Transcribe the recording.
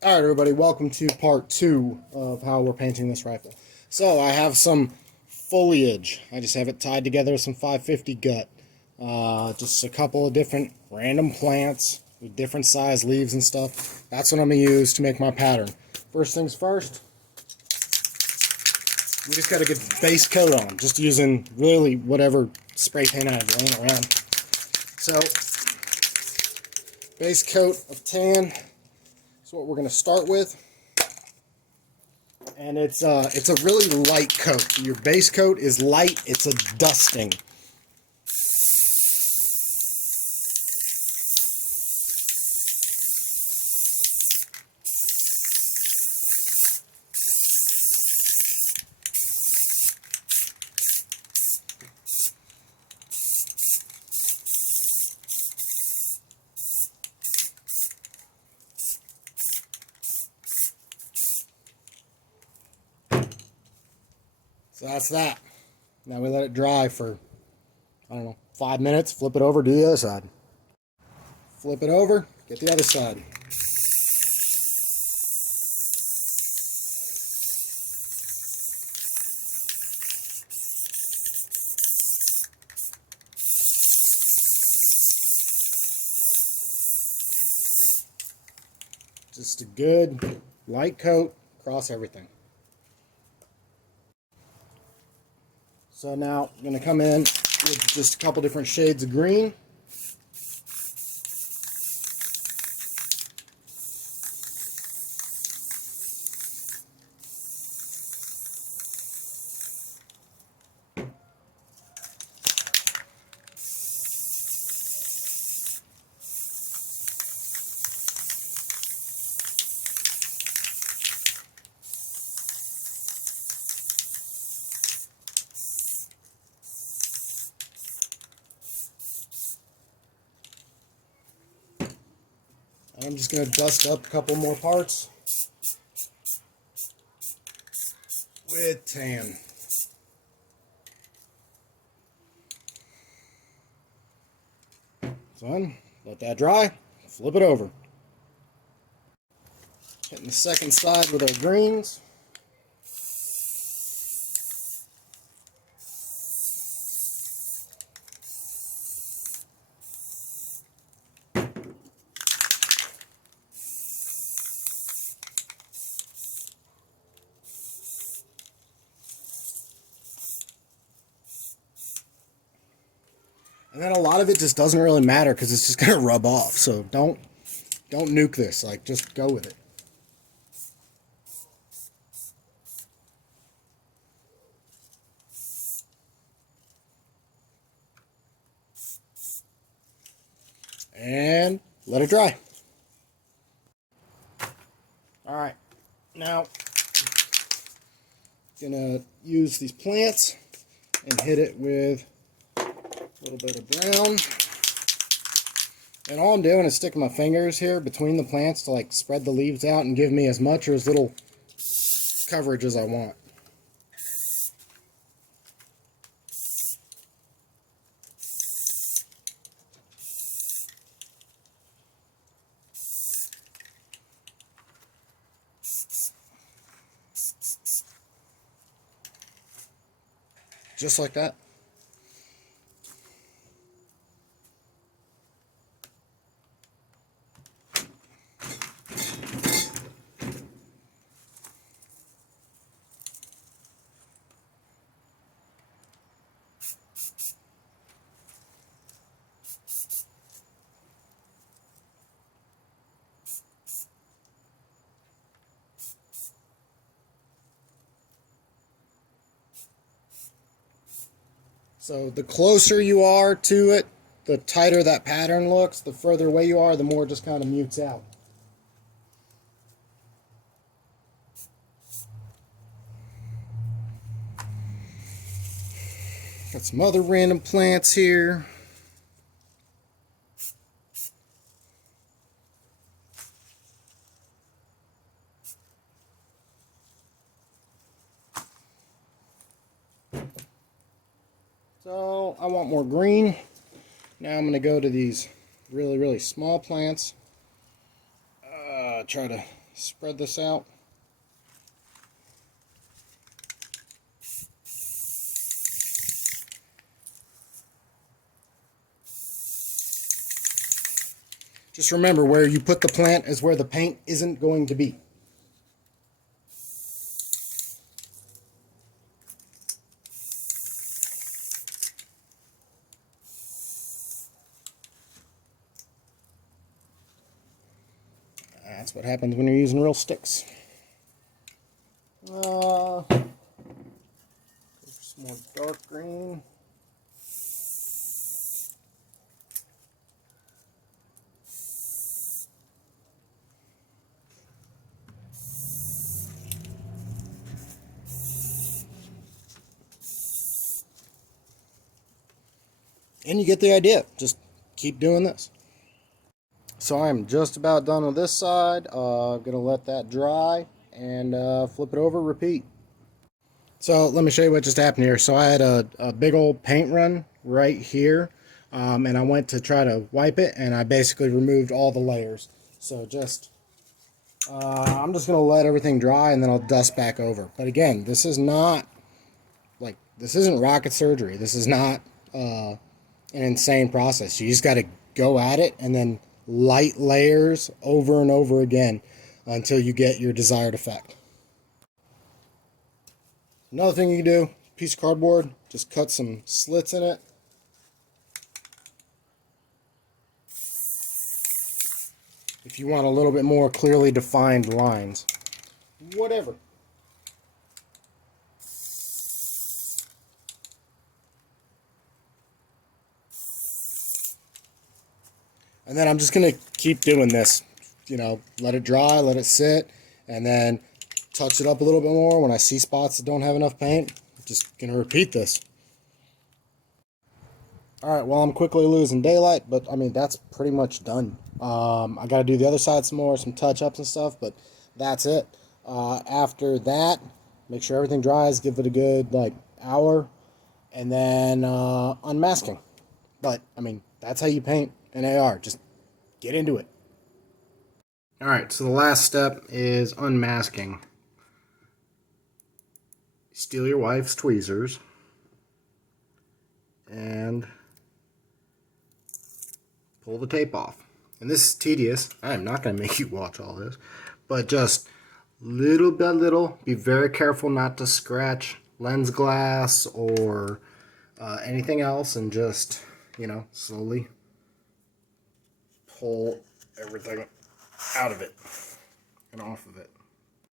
Alright everybody, welcome to part 2 of how we're painting this rifle. So I have some foliage. I just have it tied together with some 550 gut. Just a couple of different random plants with different size leaves and stuff. That's what I'm going to use to make my pattern. First things first, we just got to get base coat on. Just using really whatever spray paint I have laying around. So, base coat of tan. That's what we're going to start with, and it's a really light coat. Your base coat is light. It's a dusting. So that's that. Now we let it dry for, I don't know, 5 minutes. Flip it over, do the other side. Flip it over, get the other side. Just a good light coat across everything. So now I'm going to come in with just a couple different shades of green. I'm just going to dust up a couple more parts with tan. So let that dry, flip it over. Hitting the second side with our greens. And then a lot of it just doesn't really matter because it's just going to rub off. So don't nuke this. Like, just go with it. And let it dry. Alright, now gonna use these plants and hit it with a little bit of brown. And all I'm doing is sticking my fingers here between the plants to like spread the leaves out and give me as much or as little coverage as I want. Just like that. So the closer you are to it, the tighter that pattern looks. The further away you are, the more it just kind of mutes out. Got some other random plants here. So I want more green. Now I'm going to go to these really small plants. Try to spread this out. Just remember, where you put the plant is where the paint isn't going to be. That's what happens when you're using real sticks. Some more dark green. And you get the idea. Just keep doing this. So I'm just about done with this side. I'm going to let that dry and flip it over, repeat. So let me show you what just happened here. So I had a big old paint run right here. And I went to try to wipe it, and I basically removed all the layers. So just, I'm just going to let everything dry, and then I'll dust back over. But again, this is not, like, this isn't rocket surgery. This is not an insane process. You just got to go at it, and then light layers over and over again until you get your desired effect. Another thing you can do, piece of cardboard, just cut some slits in it. If you want a little bit more clearly defined lines. Whatever. And then I'm just going to keep doing this. You know, let it dry, let it sit, and then touch it up a little bit more when I see spots that don't have enough paint. I'm just going to repeat this. Alright, well, I'm quickly losing daylight, but I mean, that's pretty much done. I got to do the other side some more, some touch-ups and stuff, but that's it. After that, make sure everything dries, give it a good, like, hour, and then unmasking. But, I mean, that's how you paint an AR. Just get into it. Alright, so the last step is unmasking. Steal your wife's tweezers and pull the tape off. And this is tedious. I am not going to make you watch all this, but just little by little, be very careful not to scratch lens glass or anything else, and just, you know, slowly pull everything out of it.